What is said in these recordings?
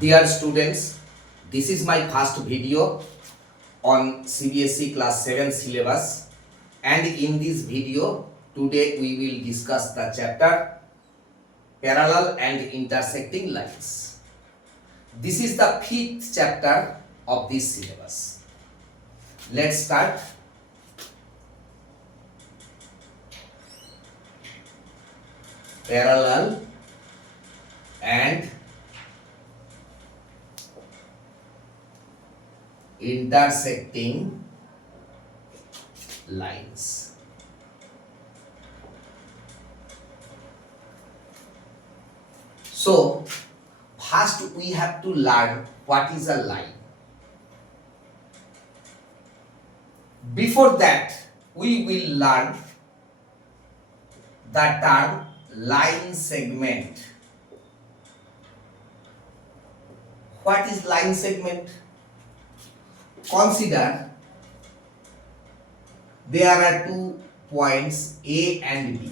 Dear students, this is my first video on CBSE Class 7 syllabus, and in this video today we will discuss the chapter Parallel and Intersecting Lines. This is the 5th chapter of this syllabus. Let's start. Parallel and intersecting lines. So, first we have to learn what is a line. Before that, we will learn the term line segment. What is line segment? Consider there are 2 points A and B.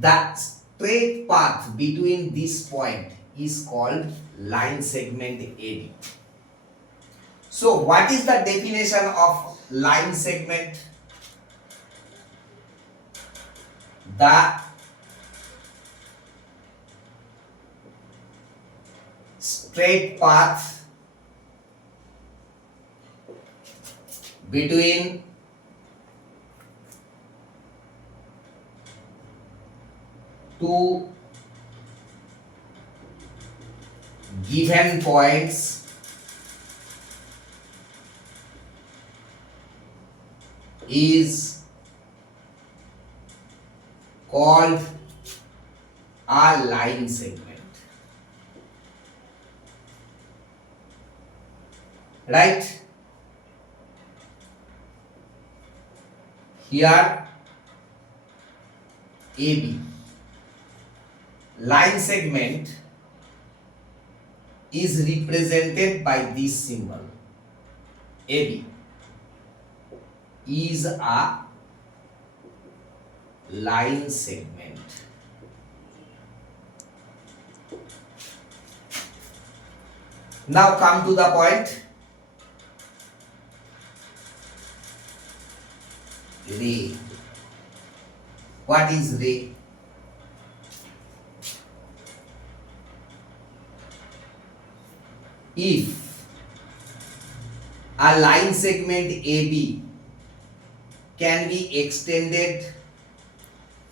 The straight path between this point is called line segment AB. So, what is the definition of line segment? The straight path between two given points is called a line segment. Right? Here AB. Line segment is represented by this symbol. AB is a line segment. Now come to the point. Ray. What is ray? If a line segment AB can be extended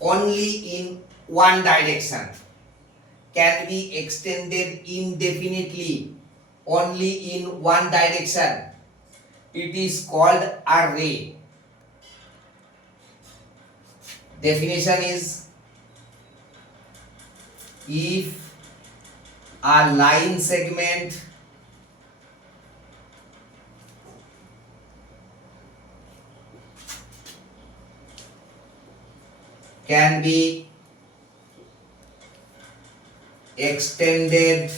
only in one direction, can be extended indefinitely only in one direction, it is called a ray. Definition is, if a line segment can be extended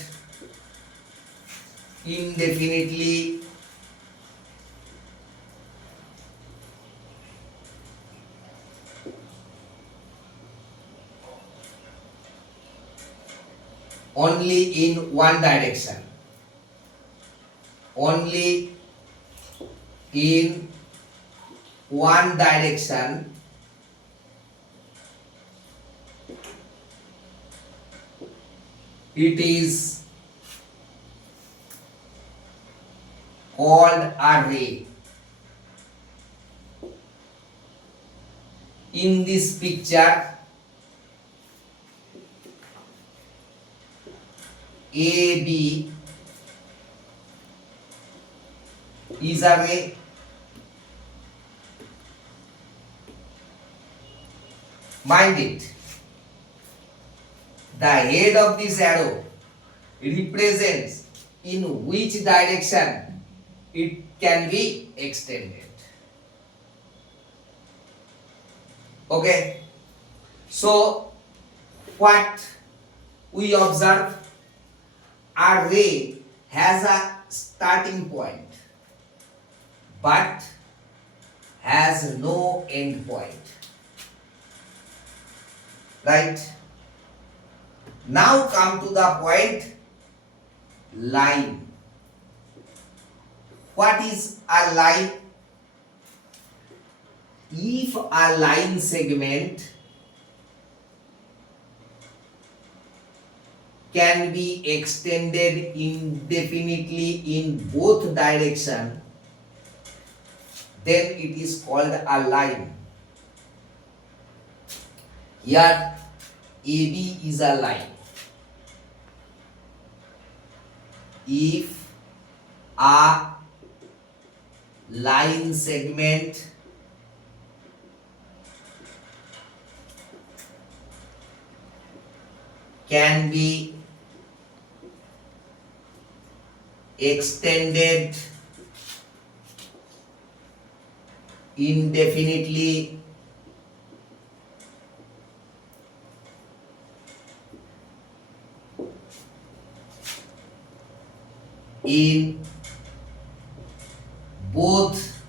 indefinitely only in one direction, only in one direction, it is called a ray. In this picture, AB is a ray. Mind it, the head of this arrow represents in which direction it can be extended. Okay, so what we observe, a ray has a starting point but has no end point. Right? Now come to the point, line. What is a line? If a line segment can be extended indefinitely in both directions, then it is called a line. Here AB is a line. If a line segment can be extended indefinitely in both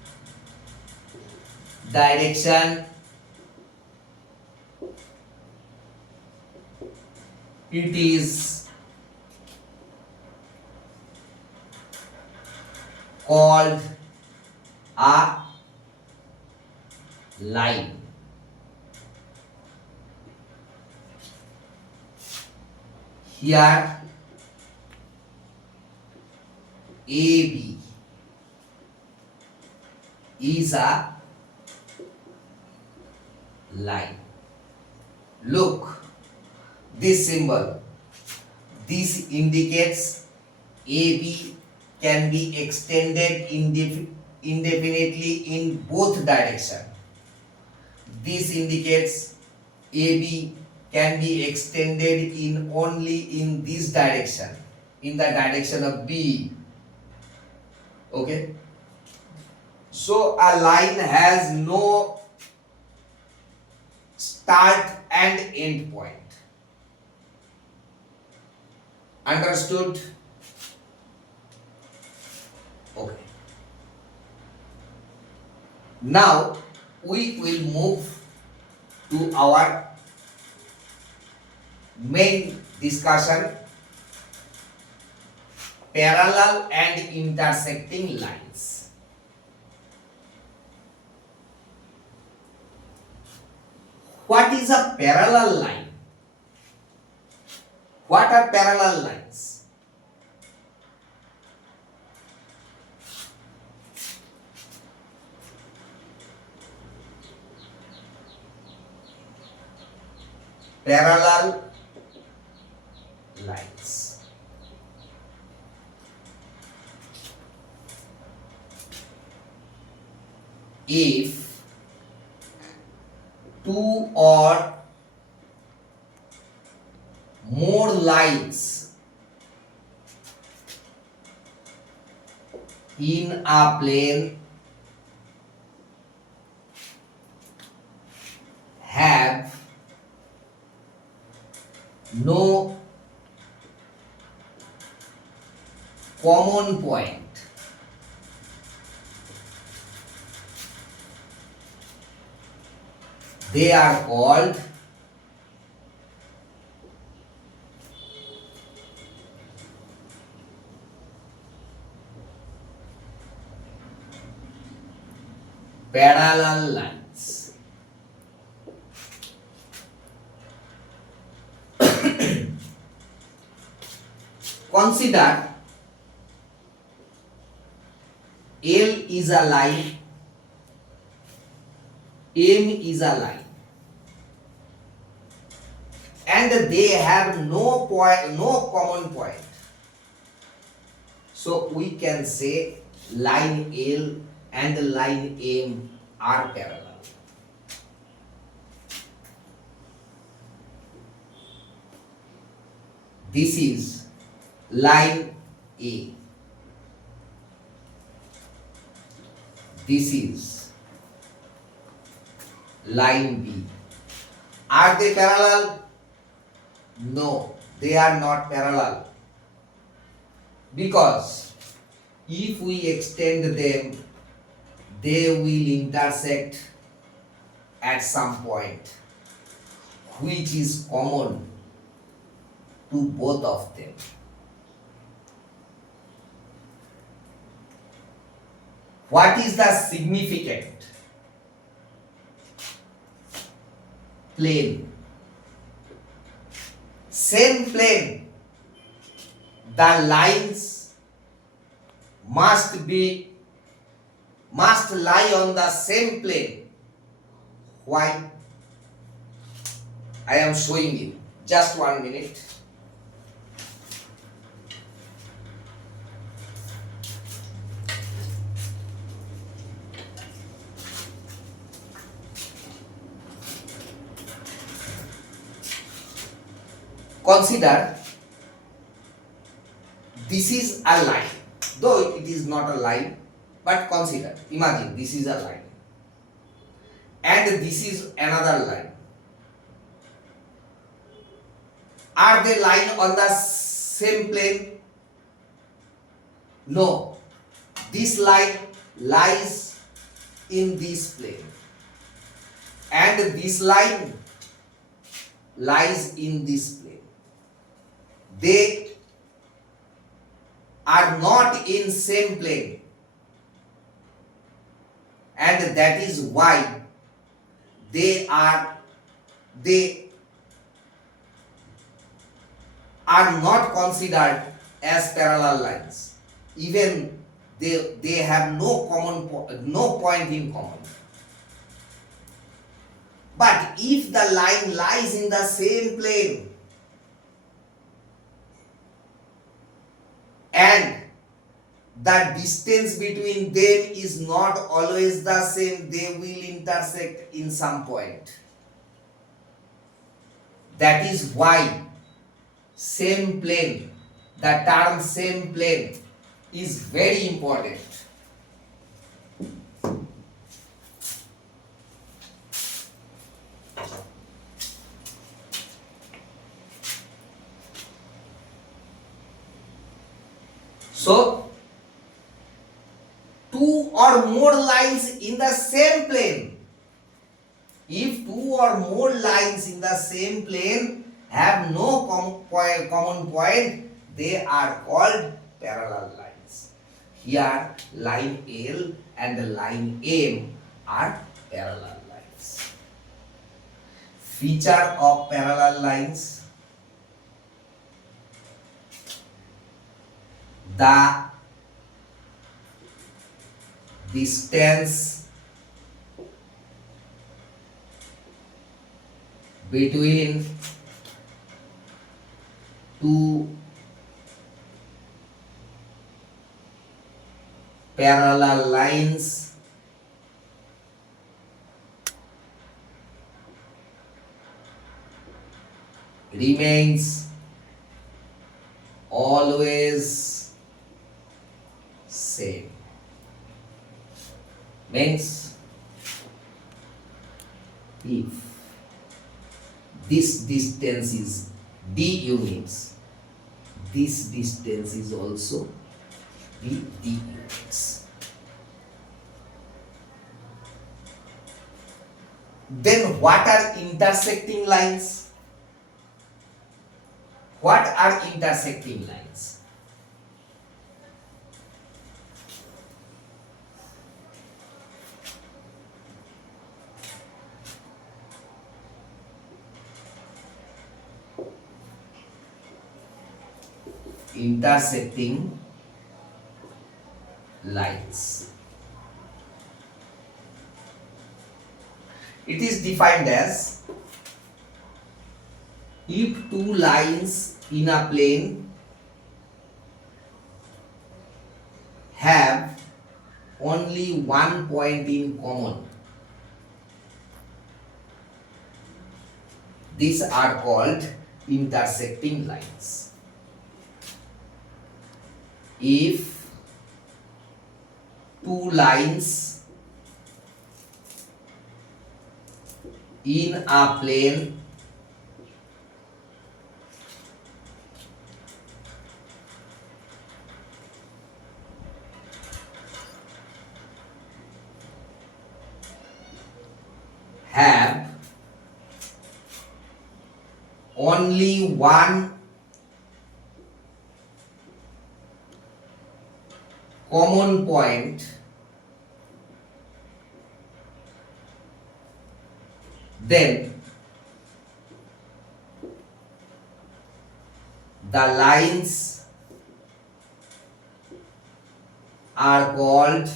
direction, it is called a line. Here AB is a line. Look, this symbol, this indicates AB can be extended indefinitely in both directions. This indicates AB can be extended in only in this direction, in the direction of B. Okay? So a line has no start and end point. Understood? Okay. Now we will move to our main discussion, parallel and intersecting lines. What is a parallel line? What are parallel lines? Parallel lines. If two or more lines in a plane have no common point, they are called parallel lines. Consider L is a line, M is a line, and they have no point, no common point. So we can say line L and line M are parallel. This is line A. This is line B. Are they parallel? No, they are not parallel. Because if we extend them, they will intersect at some point, which is common. to both of them. What is the significant plane? Same plane, the lines must lie on the same plane. Why? I am showing you. Just 1 minute. Consider this is a line, though it is not a line, but consider, imagine this is a line and this is another line. Are they lying on the same plane? No. This line lies in this plane and this line lies in this plane. They are not in same plane, and that is why they are not considered as parallel lines. Even they have no point in common. But if the line lies in the same plane and the distance between them is not always the same, they will intersect in some point. That is why same plane, the term same plane is very important. So, two or more lines in the same plane. If two or more lines in the same plane have no common point, they are called parallel lines. Here, line L and line M are parallel lines. Feature of parallel lines: the distance between two parallel lines remains always same. Means if this distance is d units, this distance is also d units. Then what are intersecting lines? What are intersecting lines? Intersecting lines. It is defined as if two lines in a plane have only one point in common, these are called intersecting lines. If two lines in a plane have only one common point, then the lines are called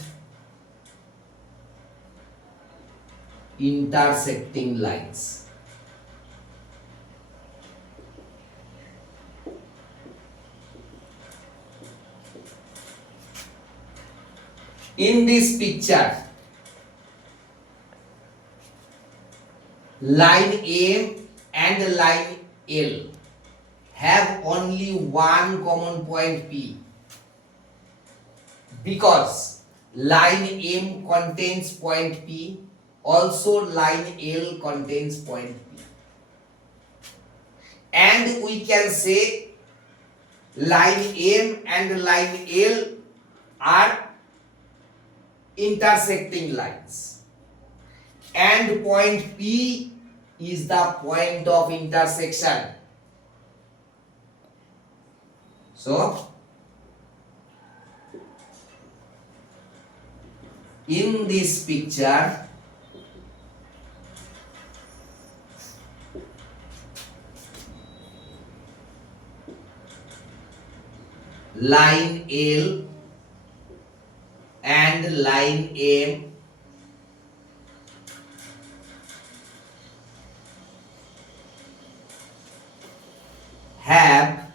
intersecting lines. In this picture, line M and line L have only one common point P, because line M contains point P, also line L contains point P. And we can say line M and line L are intersecting lines, and point P is the point of intersection. So, in this picture, line L and line M have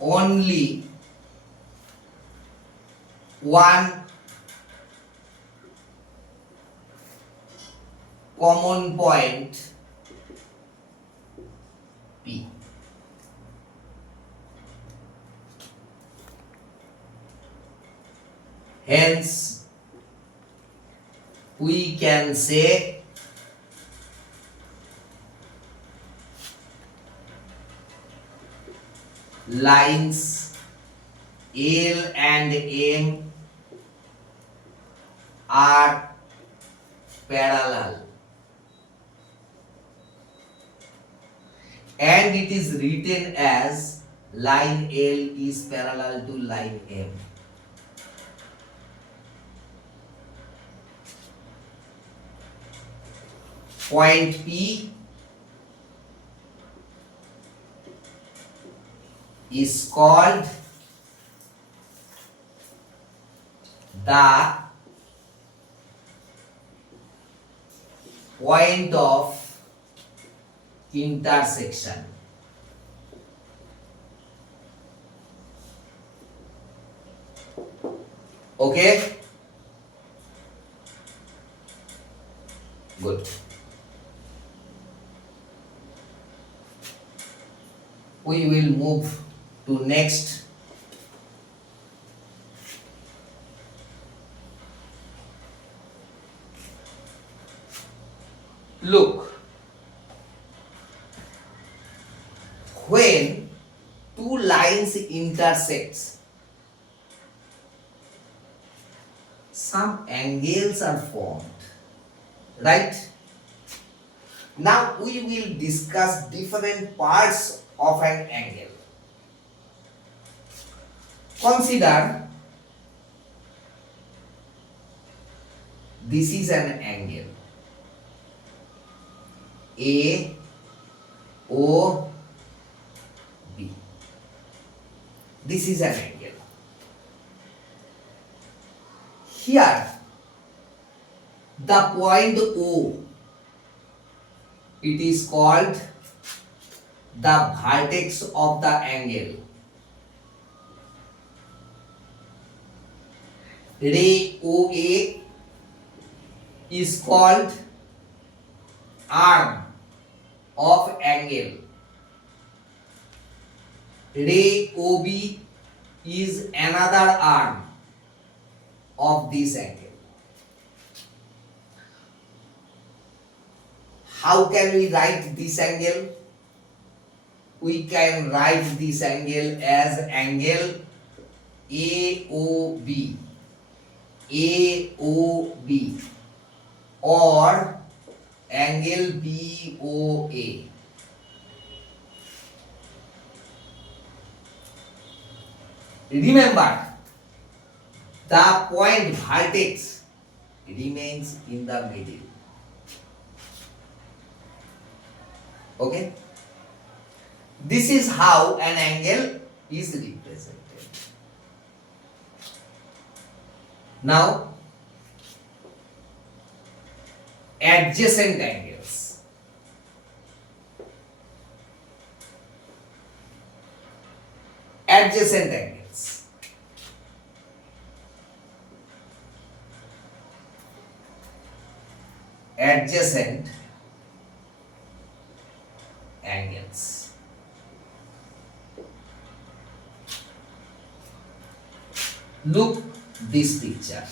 only one common point P. Hence, we can say lines L and M are parallel, and it is written as line L is parallel to line M. Point P is called the point of intersection. Okay? Good. We will move to next. Look, when two lines intersect, some angles are formed, right? Now we will discuss different parts of an angle. Consider this is an angle A O B. This is an angle. Here, the point O, it is called the vertex of the angle. Ray OA is called arm of angle. Ray OB is another arm of this angle. How can we write this angle? We can write this angle as angle AOB, AOB, or angle BOA. Remember, the point vertex remains in the middle. Okay? This is how an angle is represented. Now, adjacent angles. Adjacent angles. Adjacent angles. Look this picture.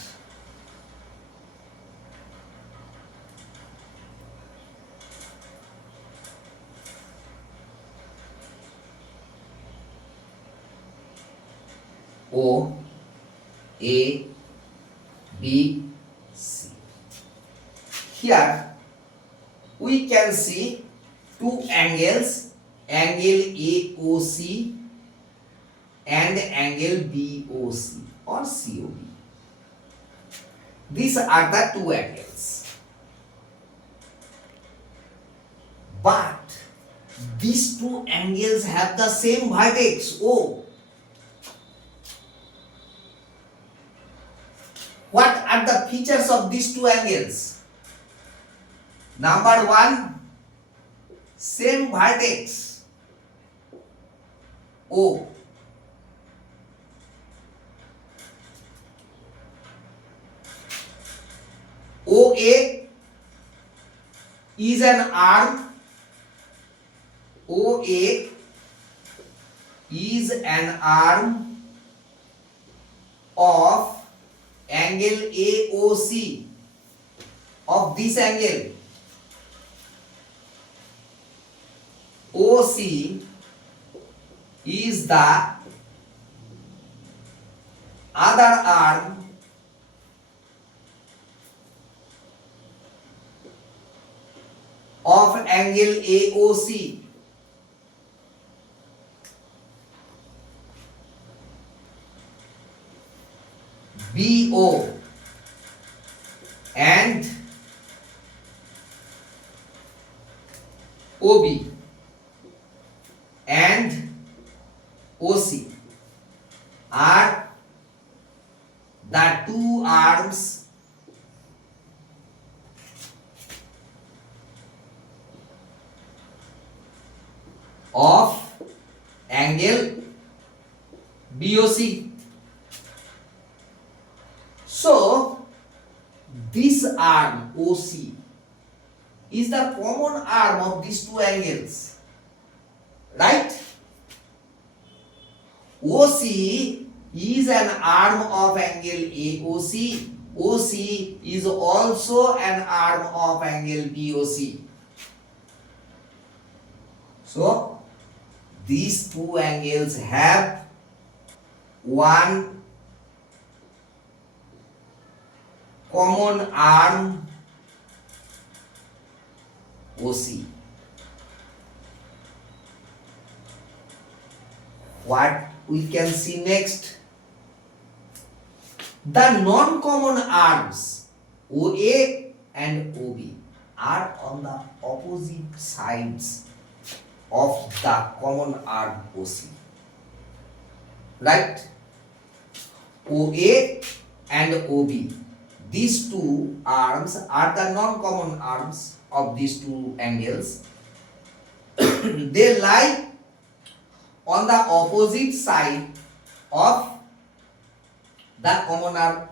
O, A, B, C. Here we can see two angles, angle AOC and angle BOC or COB. These are the two angles. But these two angles have the same vertex O. What are the features of these two angles? Number one, same vertex O. OA is an arm. OA is an arm of angle AOC, of this angle. OC is the other arm of angle AOC. BO and OB and OC are the two arms of angle BOC. So, this arm OC is the common arm of these two angles, right? OC is an arm of angle AOC. OC is also an arm of angle BOC. So, these two angles have one common arm OC. What we can see next? The non-common arms OA and OB are on the opposite sides of the common arm OC. Right? OA and OB. These two arms are the non-common arms of these two angles. They lie on the opposite side of the common arm.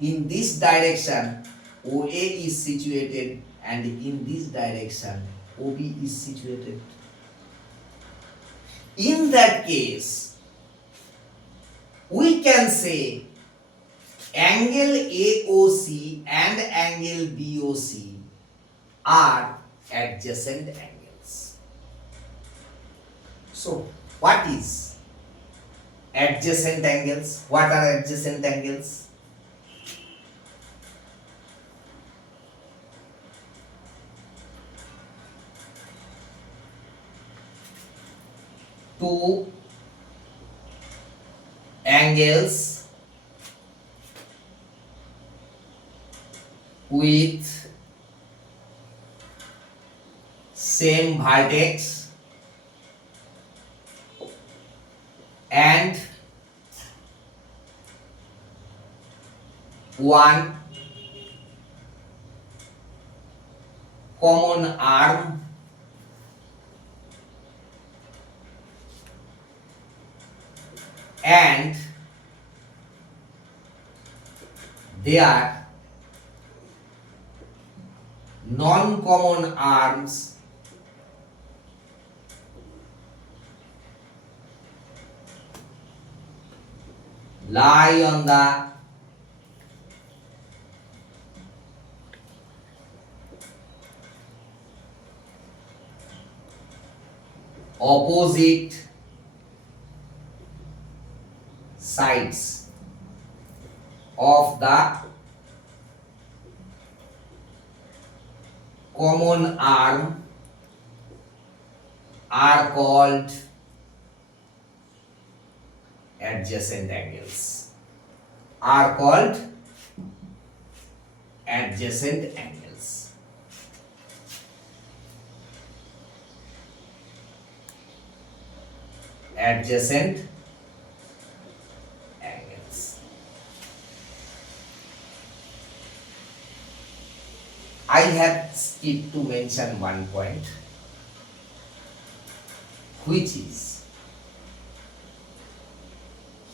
In this direction, OA is situated, and in this direction, OB is situated. In that case, we can say angle AOC and angle BOC are adjacent angles. So, what is adjacent angles? What are adjacent angles? Two angles with same vertex and one common arm and their non-common arms lie on the opposite sides of the common arm are called adjacent angles. Are called adjacent angles. Adjacent angles. I have skipped to mention one point, which is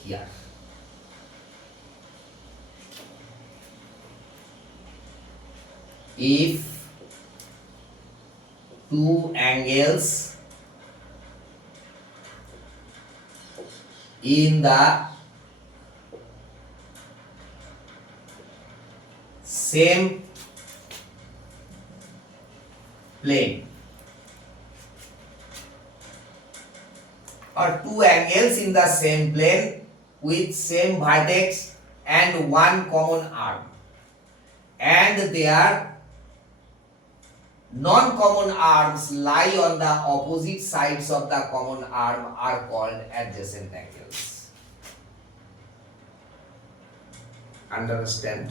here. If two angles in the same plane or two angles in the same plane with same vertex and one common arm, and their non-common arms lie on the opposite sides of the common arm are called adjacent angles. Understand?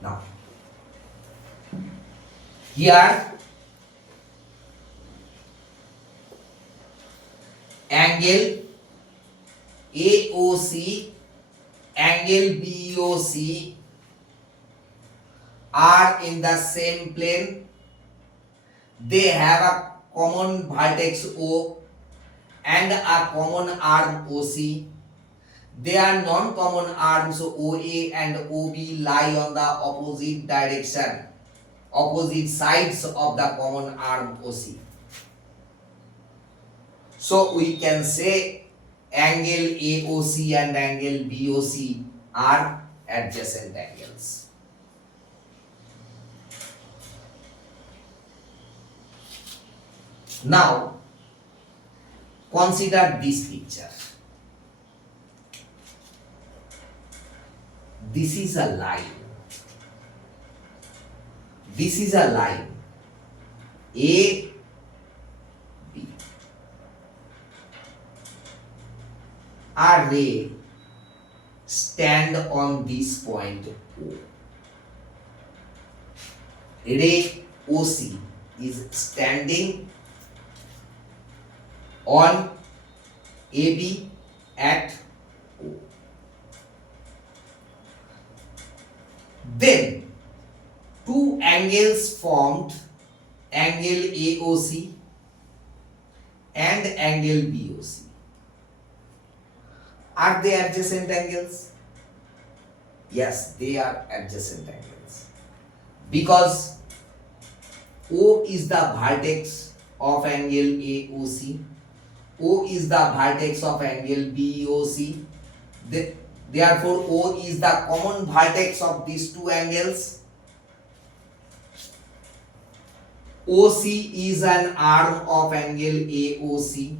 Now, here angle AOC, angle BOC are in the same plane. They have a common vertex O and a common arm OC. Their non-common arms OA and OB lie on the opposite direction, opposite sides of the common arm OC. So we can say angle AOC and angle BOC are adjacent angles. Now, consider this picture. This is a line. This is a line. A, B. A ray stand on this point O. Ray OC is standing on AB at O. Then two angles formed, angle AOC and angle BOC. Are they adjacent angles? Yes, they are adjacent angles. Because O is the vertex of angle AOC. O is the vertex of angle BOC. Therefore, O is the common vertex of these two angles. OC is an arm of angle AOC.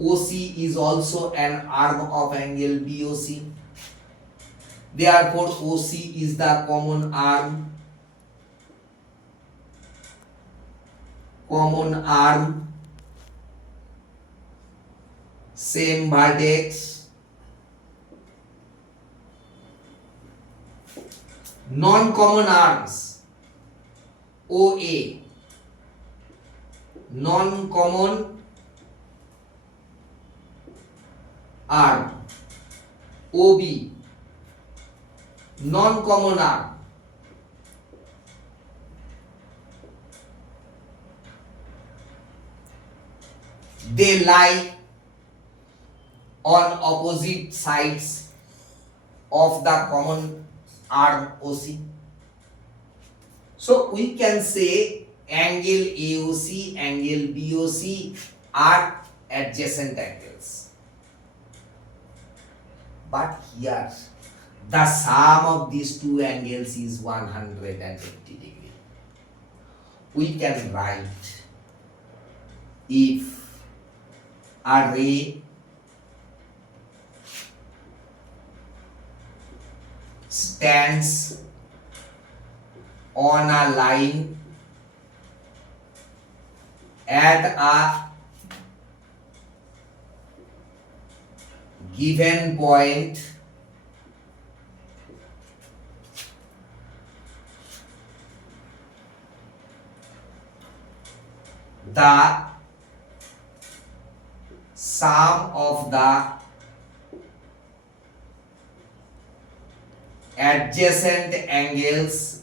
OC is also an arm of angle BOC. Therefore, OC is the common arm. same vertex, non-common arms, OA, non-common arm, OB, non-common arm, they lie on opposite sides of the common arm OC. So we can say angle AOC, angle BOC are adjacent angles. But here the sum of these two angles is 180 degree. We can write, if a ray stands on a line at a given point, the sum of the adjacent angles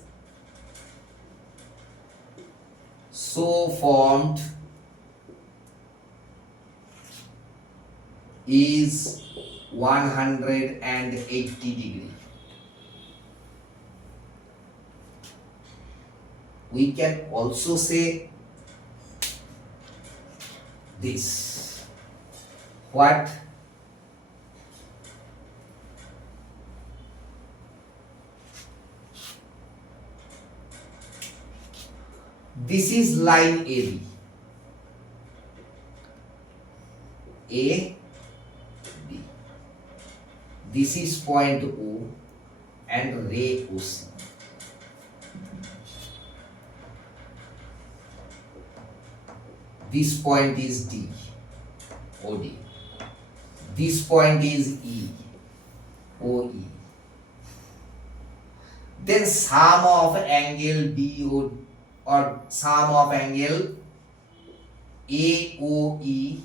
so formed is 180 degree. We can also say this. What? This is line AB. A, B. This is point O and ray OC. This point is D, OD. This point is E, OE. Then sum of angle BO or sum of angle AOE,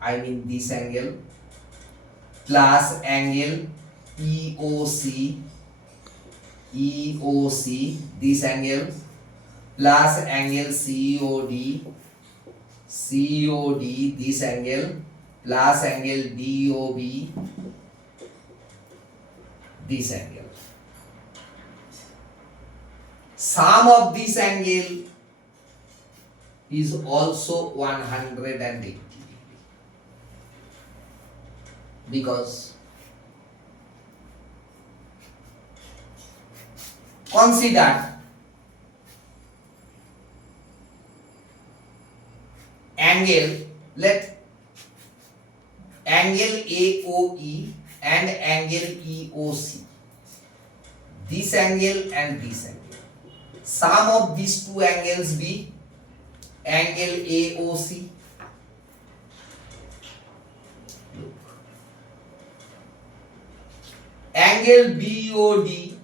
I mean this angle, plus angle EOC, this angle, plus angle COD, this angle, plus angle DOB, this angle. Sum of this angle is also 180 degree, because consider angle, let angle AOE and angle EOC, this angle and this angle. Sum of these two angles be angle AOC. Look. Angle BOD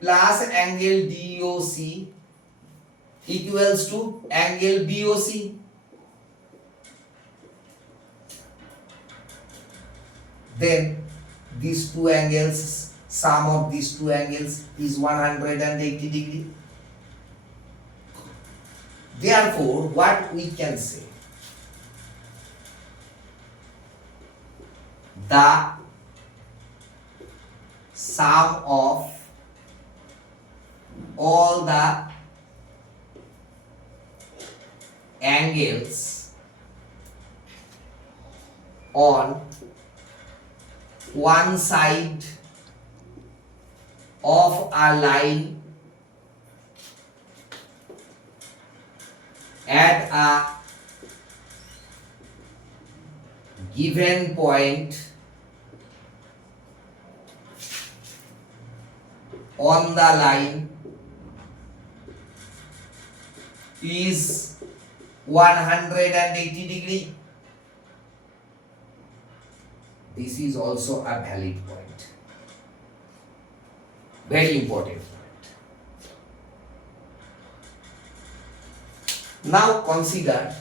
plus angle DOC equals to angle BOC. Then these two angles, sum of these two angles is 180 degree. Therefore, what we can say? The sum of all the angles on one side of a line at a given point on the line is 180 degree. this is also a valid point. Very important point. Now consider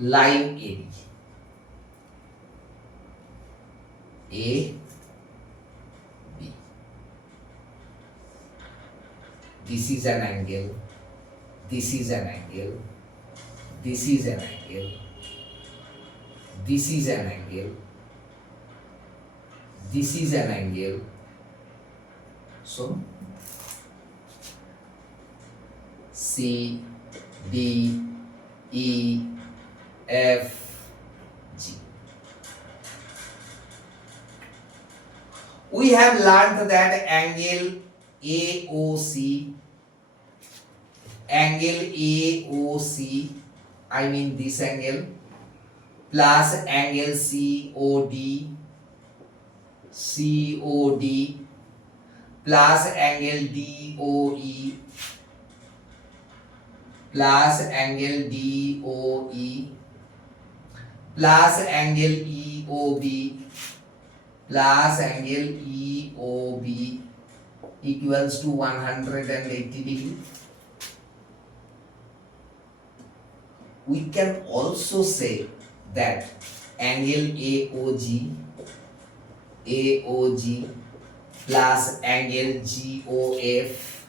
line AB. A, B. This is an angle. This is an angle. This is an angle. This is an angle. This is an angle. So, C, D, E, F, G. We have learned that angle AOC, I mean this angle, plus angle COD, plus angle DOE, plus angle DOE, plus angle EOB, plus angle EOB equals to 180 degree. We can also say that angle AOG plus angle GOF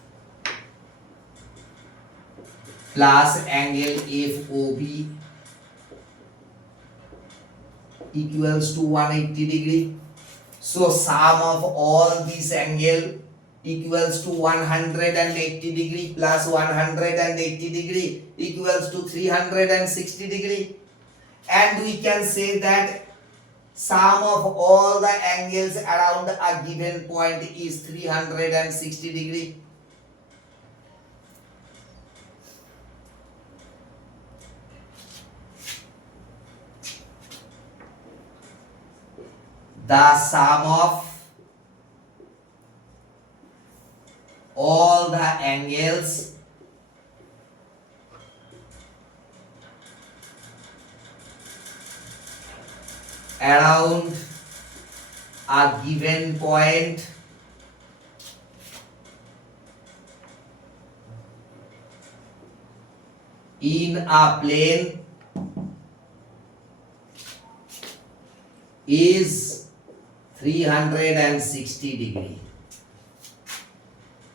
plus angle FOB equals to 180 degree. So sum of all these angle equals to 180 degree plus 180 degree equals to 360 degree. And we can say that sum of all the angles around a given point is 360 degree. The sum of all the angles around a given point in a plane is 360 degree.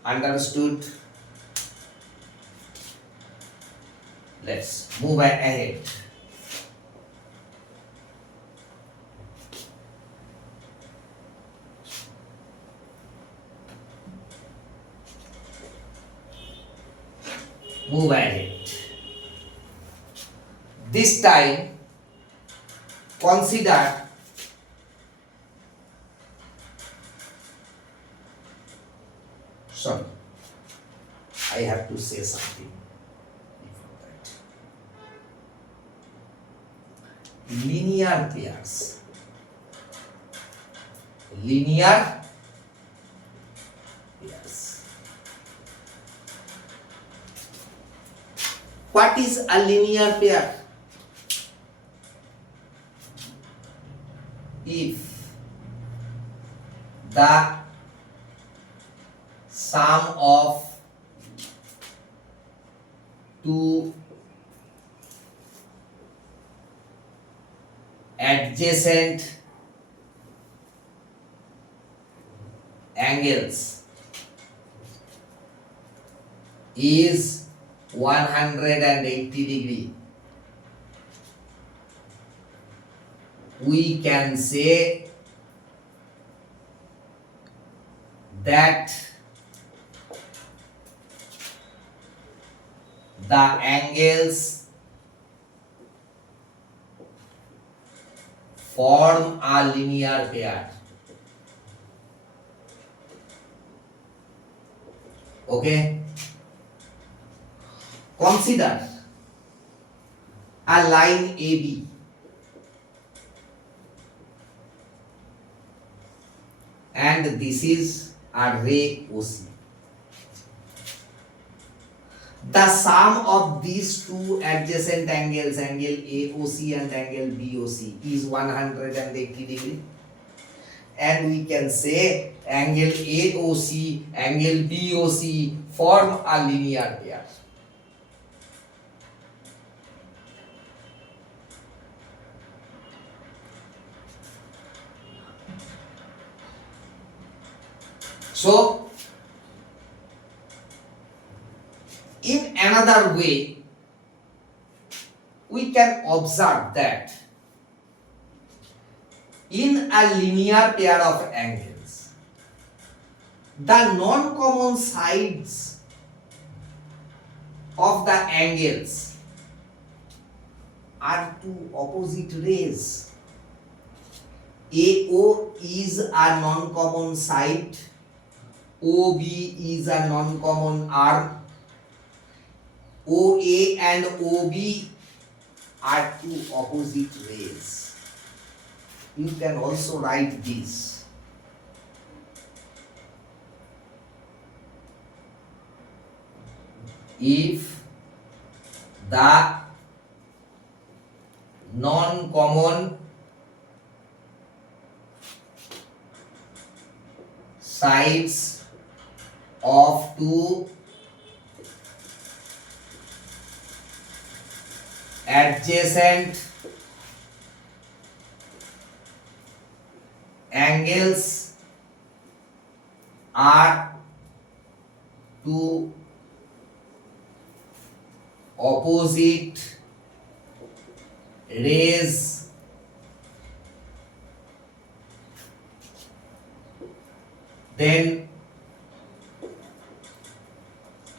Understood? Let's move ahead. Move ahead. This time, consider sorry, I have to say something before that. Linear pairs. Linear pairs. What is a linear pair? If the sum of two adjacent angles is 180 degree, we can say that the angles form a linear pair. Okay? Consider a line AB and this is a ray OC. The sum of these two adjacent angles, angle AOC and angle BOC, is 180 degree. And we can say angle AOC, angle BOC form a linear pair. So, in another way, we can observe that in a linear pair of angles, the non-common sides of the angles are two opposite rays. AO is a non-common side, OB is a non-common arm, OA and OB are two opposite rays. You can also write this. If the non-common sides of two adjacent angles are two opposite rays, then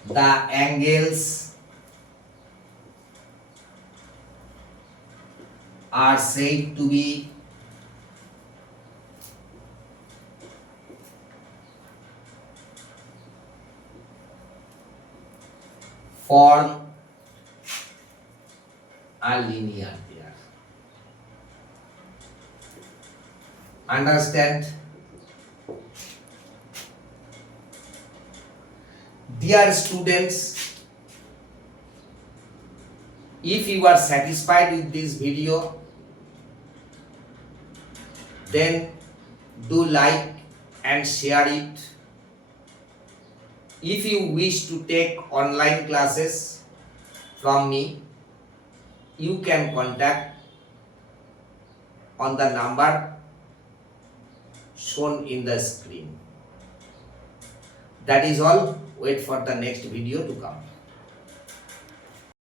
the angles are said to be form a linear pair. Understand? Dear students, if you are satisfied with this video, then do like and share it. If you wish to take online classes from me, you can contact on the number shown in the screen. That is all. Wait for the next video to come.